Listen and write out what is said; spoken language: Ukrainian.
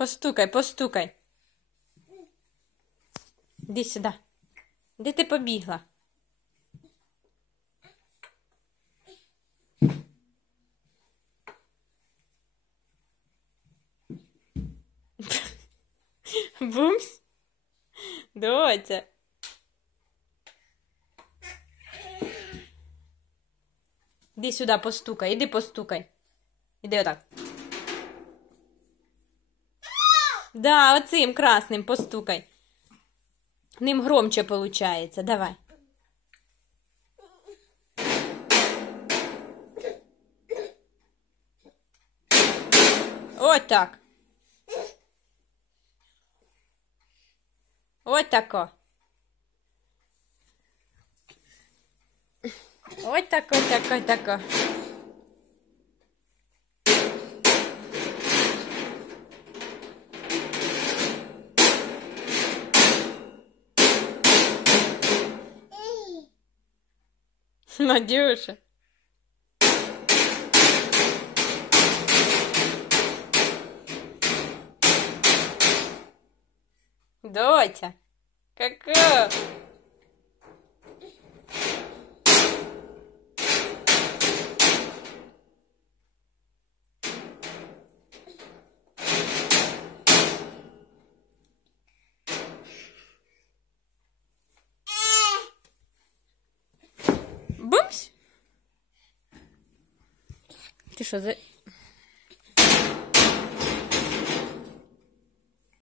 Постукай, постукай. Іди сюди. Де ти побігла? Бумс? Доця. Іди сюди, постукай, іди постукай. Іди отак. Да, оцим красним постукай. Ним громче получається. Давай. Ось так. Ось тако. Ось тако, тако, тако. Надюша. Доця. Кака. Бумс? Ти що, за...